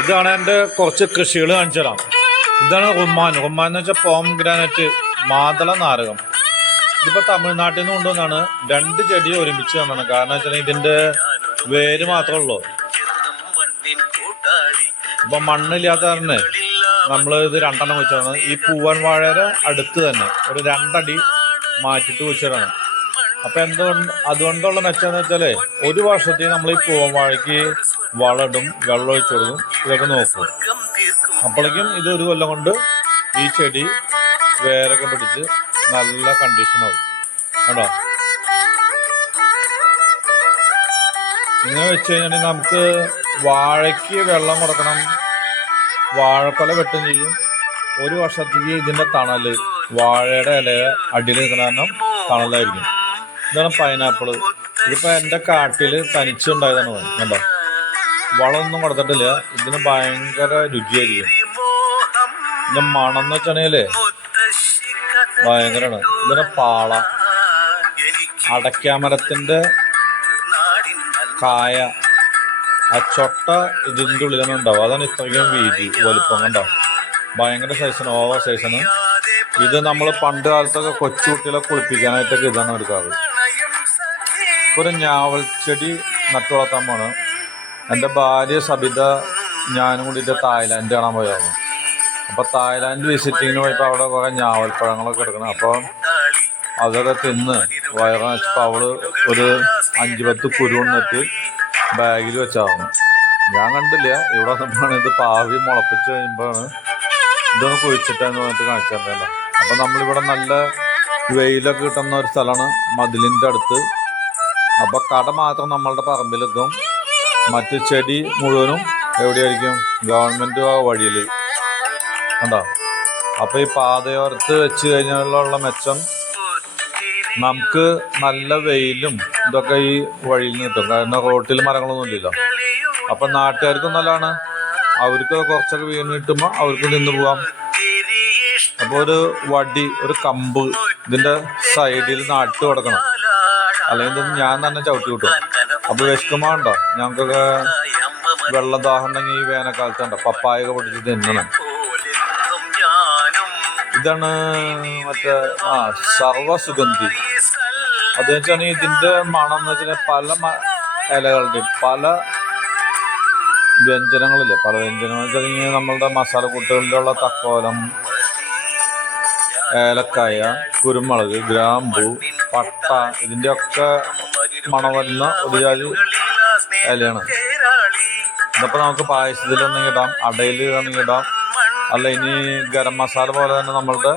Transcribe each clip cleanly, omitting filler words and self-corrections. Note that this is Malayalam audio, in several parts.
ഇതാണ് എൻ്റെ കുറച്ച് കൃഷികൾ കാണിച്ചു തരാം. ഇതാണ് റുമ്മാൻ എന്ന് വെച്ചാൽ പോം ഗ്രാനൈറ്റ് മാതള നാരകം. ഇതിപ്പോൾ തമിഴ്നാട്ടിൽ നിന്ന് കൊണ്ടുവന്നാണ്. 2 ചെടി ഒരുമിച്ച് തന്നാണ്. കാരണം വെച്ചാൽ ഇതിൻ്റെ വേര് മാത്രമേ ഉള്ളൂ. ഇപ്പം മണ്ണില്ലാത്ത തന്നെ നമ്മൾ ഇത് 2 വെച്ചാണ്. ഈ പൂവൻ വാഴയുടെ അടുത്ത് തന്നെ ഒരു 2 അടി മാറ്റിയിട്ട് വെച്ചതാണ്. അപ്പം അതുകൊണ്ടുള്ള മെച്ചമെന്ന് വെച്ചാൽ ഒരു വർഷത്തിൽ നമ്മൾ ഈ പൂവൻ വാഴയ്ക്ക് വളടും, വെള്ളം ഒഴിച്ചു കൊടുക്കും, ഇതൊക്കെ നോക്കും. അപ്പോഴേക്കും ഇത് 1 കൊല്ലം കൊണ്ട് ഈ ചെടി വേരൊക്കെ പിടിച്ച് നല്ല കണ്ടീഷനാവും. കേട്ടോ, ഇങ്ങനെ വെച്ച് കഴിഞ്ഞാൽ നമുക്ക് വാഴയ്ക്ക് വെള്ളം കൊടുക്കണം, വാഴക്കൊല വെട്ടും ചെയ്യും. 1 വർഷത്തേക്ക് ഇതിൻ്റെ തണല് വാഴയുടെ ഇല അടിയിൽ നിൽക്കുന്ന കാരണം തണലായിരിക്കും. ഇതാണ് പൈനാപ്പിള്. ഇതിപ്പോൾ എൻ്റെ കാട്ടിൽ തനിച്ചുണ്ടായതാണ്. കണ്ടോ, വളമൊന്നും കൊടുത്തിട്ടില്ല. ഇതിന് ഭയങ്കര രുചിയായിരിക്കും. ഇതിൻ്റെ മണം എന്ന് വെച്ചാണെങ്കിൽ ഭയങ്കരമാണ്. ഇതിന് പാള, അടയ്ക്കാമരത്തിൻ്റെ കായ, ആ ചൊട്ട ഇതിൻ്റെ ഉള്ളിലാണ് ഉണ്ടാവും. അതാണ് ഇത്രയും വീതി വലുപ്പം. കണ്ടോ, ഭയങ്കര സൈസാണ്, ഓവർ സൈസാണ്. ഇത് നമ്മൾ പണ്ട് കാലത്തൊക്കെ കൊച്ചുകുട്ടികളെ കുളിപ്പിക്കാനായിട്ടൊക്കെ ഇതാണ് എടുക്കാറ്. ഇപ്പോൾ ഒരു ഞാവൽ ചെടി നട്ടു വളർത്താൻ പോണ്. എൻ്റെ ഭാര്യ സബിത ഞാനും കൂടിയിട്ട് തായ്ലാൻഡ് കാണാൻ പോയായിരുന്നു. അപ്പോൾ തായ്ലാൻഡ് വിസിറ്റിങ്ങിന് പോയപ്പോൾ അവിടെ കുറേ ഞാവൽപ്പഴങ്ങളൊക്കെ എടുക്കണം. അപ്പോൾ അതൊക്കെ തിന്ന് വയറ് വെച്ചപ്പോൾ അവൾ ഒരു 5-10 കുരുന്നിട്ട് ബാഗിൽ വെച്ചായിരുന്നു. ഞാൻ കണ്ടില്ല. ഇവിടെ വന്നപ്പോഴാണ് ഇത് പാവി മുളപ്പിച്ച് കഴിയുമ്പോഴാണ് ഇതൊന്ന് കുഴിച്ചിട്ടെന്ന് പറഞ്ഞിട്ട് കാണിച്ചിട്ടുണ്ടല്ലോ. അപ്പോൾ നമ്മളിവിടെ നല്ല വെയിലൊക്കെ കിട്ടുന്ന ഒരു സ്ഥലമാണ്, മതിലിൻ്റെ അടുത്ത്. അപ്പോൾ കട മാത്രം നമ്മളുടെ പറമ്പിലെത്തും. മറ്റ് ചെടി മുഴുവനും എവിടെയായിരിക്കും? ഗവൺമെൻറ് വഴിയിൽ. കണ്ടോ, അപ്പോൾ ഈ പാതയോരത്ത് വെച്ച് കഴിഞ്ഞാലുള്ള മെച്ചം നമുക്ക് നല്ല വെയിലും ഇതൊക്കെ ഈ വഴിയിൽ നിന്ന് കിട്ടും. കാരണം റോട്ടിൽ മരങ്ങളൊന്നും ഇല്ലല്ലോ. അപ്പം നാട്ടുകാർക്കും നല്ലതാണ്. അവർക്ക് കുറച്ചൊക്കെ വീണ് കിട്ടുമ്പോൾ അവർക്ക് നിന്ന് പോവാം. അപ്പോൾ ഒരു വടി, ഒരു കമ്പ് ഇതിൻ്റെ സൈഡിൽ നട്ട് കൊടുക്കണം. അല്ലെങ്കിൽ ഇത് ഞാൻ തന്നെ ചവിട്ടി കിട്ടും. അപ്പോൾ വിശക്കുമ്പോൾ ഉണ്ടോ, ഞങ്ങൾക്കൊക്കെ വെള്ളദാഹം ഉണ്ടെങ്കിൽ ഈ വേനൽക്കാലത്ത് ഉണ്ടോ പപ്പായൊക്കെ പൊട്ടിച്ച് തിന്നണം. ഇതാണ് മറ്റേ സർവ്വസുഗന്ധി. അത് വെച്ചാൽ ഇതിൻ്റെ മണം എന്ന് വെച്ചാൽ പല ഇലകളുടെയും പല വ്യഞ്ജനങ്ങളില്ലേ, പല വ്യഞ്ജനങ്ങൾ വെച്ചാൽ നമ്മളുടെ മസാലക്കൂട്ടുകളിലുള്ള തക്കോലം, ഏലക്കായ, കുരുമുളക്, ഗ്രാമ്പു, പട്ട, ഇതിൻ്റെയൊക്കെ മണം വരുന്ന ഒരു ജാതി ഇലയാണ്. ഇതിപ്പോൾ നമുക്ക് പായസത്തിലൊന്നെങ്കിൽ ഇടാം, അടയിൽ വേണമെങ്കിൽ ഇടാം. അല്ല ഇനി ഗരം മസാല പോലെ തന്നെ നമ്മളുടെ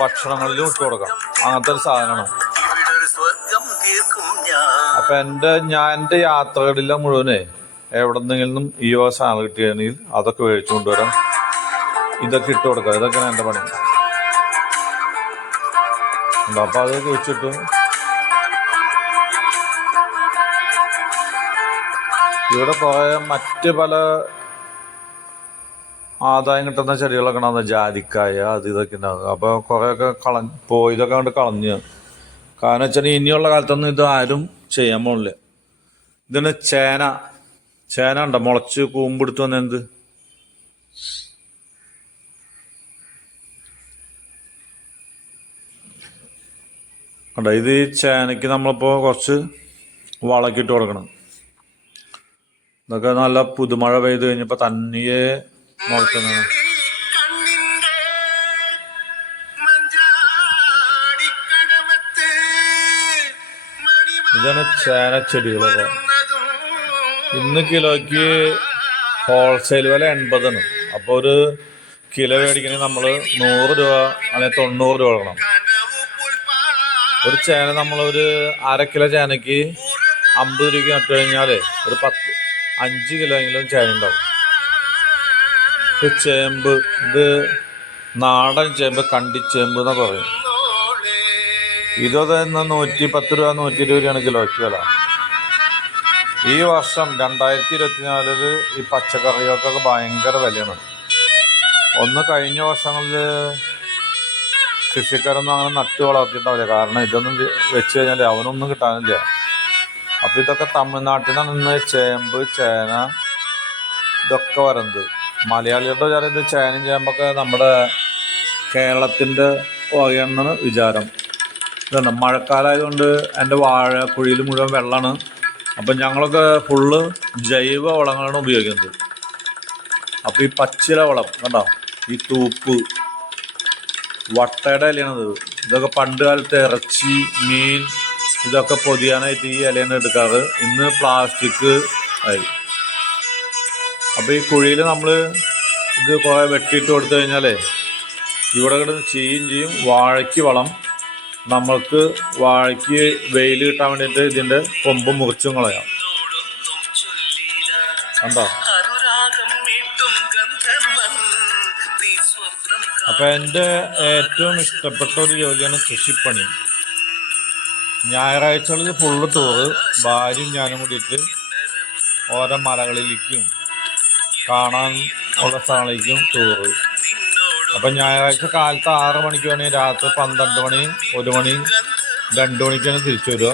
ഭക്ഷണങ്ങളിലും ഇട്ട് കൊടുക്കാം. അങ്ങനത്തെ ഒരു സാധനമാണ്. അപ്പം എൻ്റെ യാത്രകളിലെ മുഴുവനെ എവിടെന്നെങ്കിലും ഈ സാധനം കിട്ടുകയാണെങ്കിൽ അതൊക്കെ മേടിച്ചു കൊണ്ടുവരാം, ഇതൊക്കെ ഇട്ട് കൊടുക്കാം. ഇതൊക്കെയാണ് എൻ്റെ പണി. അപ്പം അതൊക്കെ വെച്ചിട്ട് ഇവിടെ കുറേ മറ്റ് പല ആദായം കിട്ടുന്ന ചെടികളൊക്കെ ഉണ്ടാകുന്നത്, ജാതിക്കായ അത് ഇതൊക്കെ ഉണ്ടാകും. അപ്പോൾ കുറേയൊക്കെ ഇതൊക്കെ കൊണ്ട് കളഞ്ഞ്. കാരണം വെച്ചാൽ ഇനിയുള്ള കാലത്തൊന്നും ഇത് ആരും ചെയ്യാൻ പോണില്ല. ഇതിന് ചേന ഉണ്ടോ മുളച്ച് കൂമ്പെടുത്ത് വന്ന എന്ത് കണ്ടോ. ഇത് ഈ ചേനയ്ക്ക് നമ്മളിപ്പോൾ കുറച്ച് വളക്കിട്ട് കൊടുക്കണം. ഇതൊക്കെ നല്ല പുതുമഴ പെയ്ത് കഴിഞ്ഞപ്പോൾ തന്നിയെ മുളക്കുന്നതാണ്. ഇതാണ് ചേനച്ചെടികളൊക്കെ. ഇന്ന് കിലോയ്ക്ക് ഹോൾസെയിൽ വില 80 ആണ്. അപ്പോൾ ഒരു കിലോ മേടിക്കണമെങ്കിൽ നമ്മൾ 100 രൂപ അല്ലെങ്കിൽ 90 രൂപ കൊടുക്കണം. ഒരു ചേന നമ്മളൊരു 1/2 കിലോ ചേനയ്ക്ക് 50 രൂപയ്ക്ക് നട്ടു കഴിഞ്ഞാൽ ഒരു 5 കിലോ എങ്കിലും ചേന ഉണ്ടാവും. ചേമ്പ്, ഇത് നാടൻ ചേമ്പ്, കണ്ടിച്ചേമ്പ് എന്നൊക്കെ പറയും. ഇതൊക്കെ 110 രൂപ 120 രൂപയാണ് കിലോയ്ക്ക് വില. ഈ വർഷം 2024 ഈ പച്ചക്കറികൾക്കൊക്കെ ഭയങ്കര വിലയാണ്. കഴിഞ്ഞ വർഷങ്ങളിൽ കൃഷിക്കാരൊന്നും അങ്ങനെ നട്ട് വളർത്തിയിട്ടുണ്ടാവില്ല. കാരണം ഇതൊന്നും വെച്ച് കഴിഞ്ഞാൽ അവനൊന്നും കിട്ടാനില്ല. അപ്പം ഇതൊക്കെ തമിഴ്നാട്ടിൽ നിന്ന് ചേമ്പ്, ചേന, ഇതൊക്കെ വരുന്നത്. മലയാളികളുടെ വിചാരം ഇത് ചേനയും ചേമ്പൊക്കെ നമ്മുടെ കേരളത്തിൻ്റെ വകയാണെന്നാണ് വിചാരം. ഇതാണ് മഴക്കാലമായതുകൊണ്ട് എൻ്റെ വാഴക്കുഴിയിൽ മുഴുവൻ വെള്ളമാണ്. അപ്പം ഞങ്ങളൊക്കെ ഫുള്ള് ജൈവ വളങ്ങളാണ് ഉപയോഗിക്കുന്നത്. അപ്പോൾ ഈ പച്ചില വളം കണ്ടോ, ഈ തൂപ്പ് വട്ടയുടെ ഇലയാണത്. ഇതൊക്കെ പണ്ട് കാലത്ത് ഇറച്ചി, മീൻ ഇതൊക്കെ പൊതിയാനായിട്ട് ഈ ഇലയാണ് എടുക്കാറ്. ഇന്ന് പ്ലാസ്റ്റിക് ആയി. അപ്പോൾ ഈ കുഴിയിൽ നമ്മൾ ഇത് കുറേ വെട്ടിയിട്ട് കൊടുത്തു കഴിഞ്ഞാലേ ഇവിടെ കിടന്ന് ചെയ്യും. വാഴയ്ക്ക് വളം, നമ്മൾക്ക് വാഴയ്ക്ക് വെയിൽ കിട്ടാൻ വേണ്ടിയിട്ട് ഇതിൻ്റെ കൊമ്പ് മുറിച്ചും കളയാം. കണ്ടോ? അപ്പം എൻ്റെ ഏറ്റവും ഇഷ്ടപ്പെട്ട ഒരു ജോലിയാണ് കൃഷിപ്പണി. ഞായറാഴ്ചകളിൽ ഫുള്ള് ടൂറ്, ഭാര്യയും ഞാനും കൂടിയിട്ട് ഓരോ മലകളിലേക്കും കാണാൻ ഉള്ള സ്ഥലങ്ങളിലേക്കും ടൂറ്. അപ്പം ഞായറാഴ്ച കാലത്ത് 6 മണിക്ക് വേണമെങ്കിൽ രാത്രി 12 മണി, 1 മണി, 2 മണിക്കാണ് തിരിച്ചു വരിക.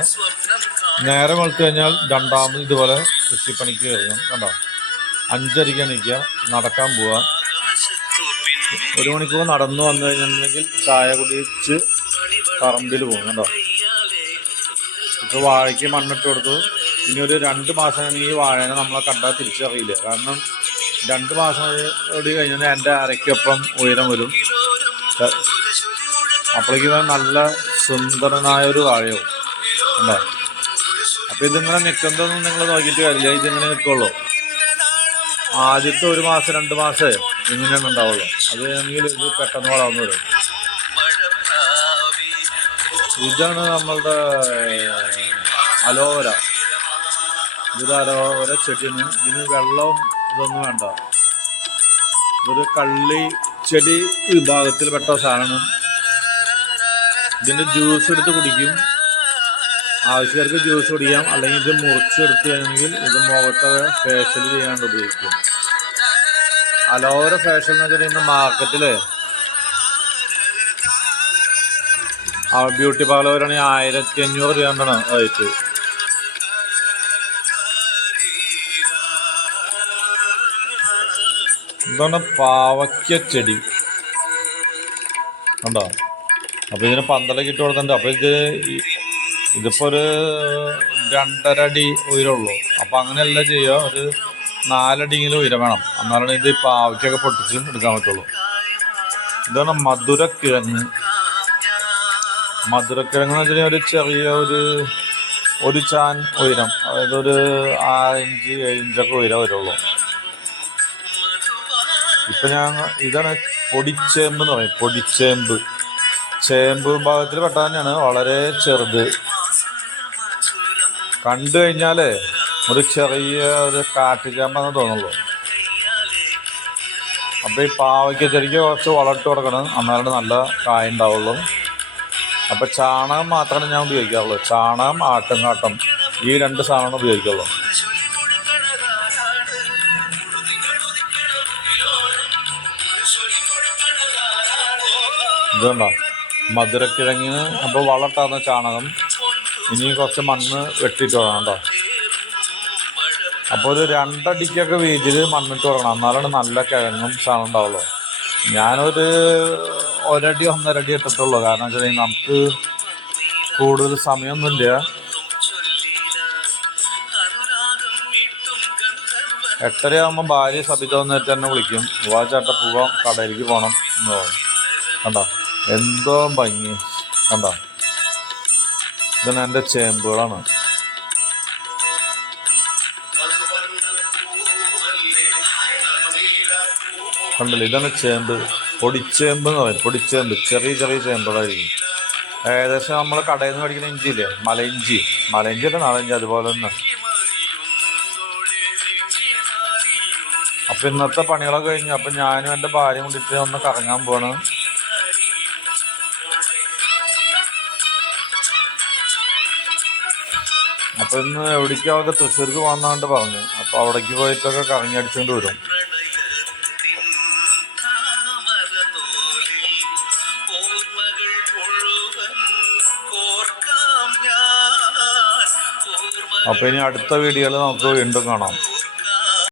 നേരെ വെളുത്ത് കഴിഞ്ഞാൽ രണ്ടാമത് ഇതുപോലെ കൃഷിപ്പണിക്ക് കയറും. കണ്ടോ, 5:30 എണീക്കുക, നടക്കാൻ പോവുക. 1 മണിക്കൂർ നടന്നു വന്നു കഴിഞ്ഞിട്ടുണ്ടെങ്കിൽ ചായ കുടിച്ച് പറമ്പിൽ പോകും. കണ്ടോ, ഇപ്പോൾ വാഴയ്ക്ക് മണ്ണിട്ട് കൊടുത്തു. ഇനി ഒരു 2 മാസം ഈ വാഴനെ നമ്മളെ കണ്ടാൽ തിരിച്ചറിയില്ല. കാരണം 2 മാസം കൂടി കഴിഞ്ഞാൽ എൻ്റെ അരയ്ക്കൊപ്പം ഉയരം വരും. അപ്പോഴേക്കും നല്ല സുന്ദരനായ ഒരു വാഴയാവും. അല്ലേ? അപ്പം ഇതിങ്ങനെ നിൽക്കുന്നതൊന്നും നിങ്ങൾ നോക്കിയിട്ട് കാര്യമില്ല. ഇതിങ്ങനെ നിൽക്കുള്ളൂ. ആദ്യത്തെ 1 മാസം 2 മാസമേ ഇങ്ങനെയാണ് ഉണ്ടാവുള്ളൂ. അത് ആണെങ്കിൽ ഇത് പെട്ടെന്ന് വളർന്നു വരും. ഇതാണ് നമ്മളുടെ അലോവേര. ഇതൊരു അലോവേര ചെടിയാണ്. ഇതിന് വെള്ളവും ഇതൊന്നും വേണ്ട. ഇതൊരു കള്ളി ചെടി വിഭാഗത്തിൽപ്പെട്ട സാധനമാണ്. ഇതിൻ്റെ ജ്യൂസ് എടുത്ത് കുടിക്കും. ആവശ്യക്കാർക്ക് ജ്യൂസ് കുടിക്കാം. അല്ലെങ്കിൽ ഇത് മുറിച്ചെടുത്ത് കഴിഞ്ഞെങ്കിൽ ഇത് മുഖത്ത് ഫേഷ്യൽ ചെയ്യാണ്ട് ഉപയോഗിക്കും. അലോവേര ഫേഷ്യൽ എന്ന് വെച്ചാൽ ഇന്ന് മാർക്കറ്റിൽ ബ്യൂട്ടി പാർലറാണെങ്കിൽ 1500 രൂപയാണ് റേറ്റ്. ഇതാണ് പാവയ്ക്ക ചെടി. കണ്ടോ? അപ്പോൾ ഇതിന് പന്തലൊക്കെ ഇട്ട് കൊടുത്തിട്ടുണ്ട്. അപ്പോൾ ഇതിപ്പോൾ ഒരു 2.5 അടി ഉയരമുള്ളൂ. അപ്പോൾ അങ്ങനെയല്ല ചെയ്യുക, ഒരു 4 അടിയെങ്കിലും ഉയരം വേണം. എന്നാലാണ് ഇത് പാവയ്ക്കൊക്കെ പൊട്ടിച്ച് എടുക്കാൻ പറ്റുള്ളൂ. ഇതാണ് മധുരക്കിഴങ്ങ്. മധുരക്കിഴങ്ങ് എന്ന് വെച്ചാൽ ഒരു ചെറിയ ഒരു ചാൻ ഉയരം, അതായത് ഒരു 6 ഇഞ്ച് 7 ഇഞ്ചൊക്കെ ഉയരം വരുള്ളൂ. ഇപ്പം ഇതാണ് പൊടിച്ചേമ്പ് എന്ന് പറയും. പൊടിച്ചേമ്പ് ചേമ്പ് വിഭാഗത്തിൽ പെട്ട തന്നെയാണ്. വളരെ ചെറുത്. കണ്ടു കഴിഞ്ഞാൽ ഒരു ചെറിയ ഒരു കാട്ടുചേമ്പെന്ന് തോന്നുള്ളൂ. അപ്പോൾ ഈ പാവയ്ക്ക ചെടിക്ക് കുറച്ച് വളമിട്ട് കൊടുക്കണം, എന്നാലും നല്ല കായ ഉണ്ടാവുള്ളൂ. അപ്പോൾ ചാണകം മാത്രമാണ് ഞാൻ ഉപയോഗിക്കാറുള്ളൂ. ചാണകം, ആട്ടുംകാട്ടം, ഈ 2 സാധനമാണ് ഉപയോഗിക്കുള്ളൂ. ഇതുണ്ടോ മധുരക്കിഴങ്ങിന്. അപ്പോൾ വളട്ടാകുന്ന ചാണകം. ഇനി കുറച്ച് മണ്ണ് വെട്ടിയിട്ട് വേണം. കേട്ടോ, അപ്പോൾ ഒരു 2 അടിക്കൊക്കെ വീതിയിൽ മണ്ണിട്ട് കൊടുക്കണം, എന്നാലാണ് നല്ല കിഴങ്ങും സാധനം ഉണ്ടാവുള്ളൂ. ഞാനൊരു 1 അടി 1.5 അടി ഇട്ടിട്ടുള്ളൂ. കാരണം വെച്ചാൽ നമുക്ക് കൂടുതൽ സമയമൊന്നുമില്ല. 8:30 ആകുമ്പോൾ ഭാര്യ സബിത വന്നിട്ട് തന്നെ വിളിക്കും. ചേട്ട പോവാം, കടയിലേക്ക് പോകണം എന്ന് പറയും. കണ്ടോ എന്തോ ഭംഗി. കണ്ടോ, ഇതാണ് എൻ്റെ ചേമ്പുകളാണ്. കണ്ടില്ല, ഇതാണ് ചേമ്പ്. പൊടിച്ചേമ്പ് എന്ന് പറയും. പൊടിച്ചേമ്പ് ചെറിയ ചെറിയ ചേമ്പുകളായിരിക്കും. ഏകദേശം നമ്മൾ കടയിൽ നിന്ന് മേടിക്കുന്ന ഇഞ്ചിയില്ലേ, മലയിഞ്ചി അല്ല നാളഞ്ചി, അതുപോലെ തന്നെ. അപ്പം ഇന്നത്തെ പണികളൊക്കെ കഴിഞ്ഞു. അപ്പം ഞാനും എൻ്റെ ഭാര്യയും കൊണ്ടിട്ട് ഒന്ന് കറങ്ങാൻ പോവാണ്. അപ്പം ഇന്ന് എവിടേക്കൊക്കെ തൃശ്ശൂർക്ക് പോകുന്നതാണ്ട് പറഞ്ഞു. അപ്പോൾ അവിടേക്ക് പോയിട്ടൊക്കെ കറങ്ങി അടിച്ചുകൊണ്ട് വരും. അപ്പോൾ ഇനി അടുത്ത വീഡിയോയിൽ നമുക്ക് വീണ്ടും കാണാം.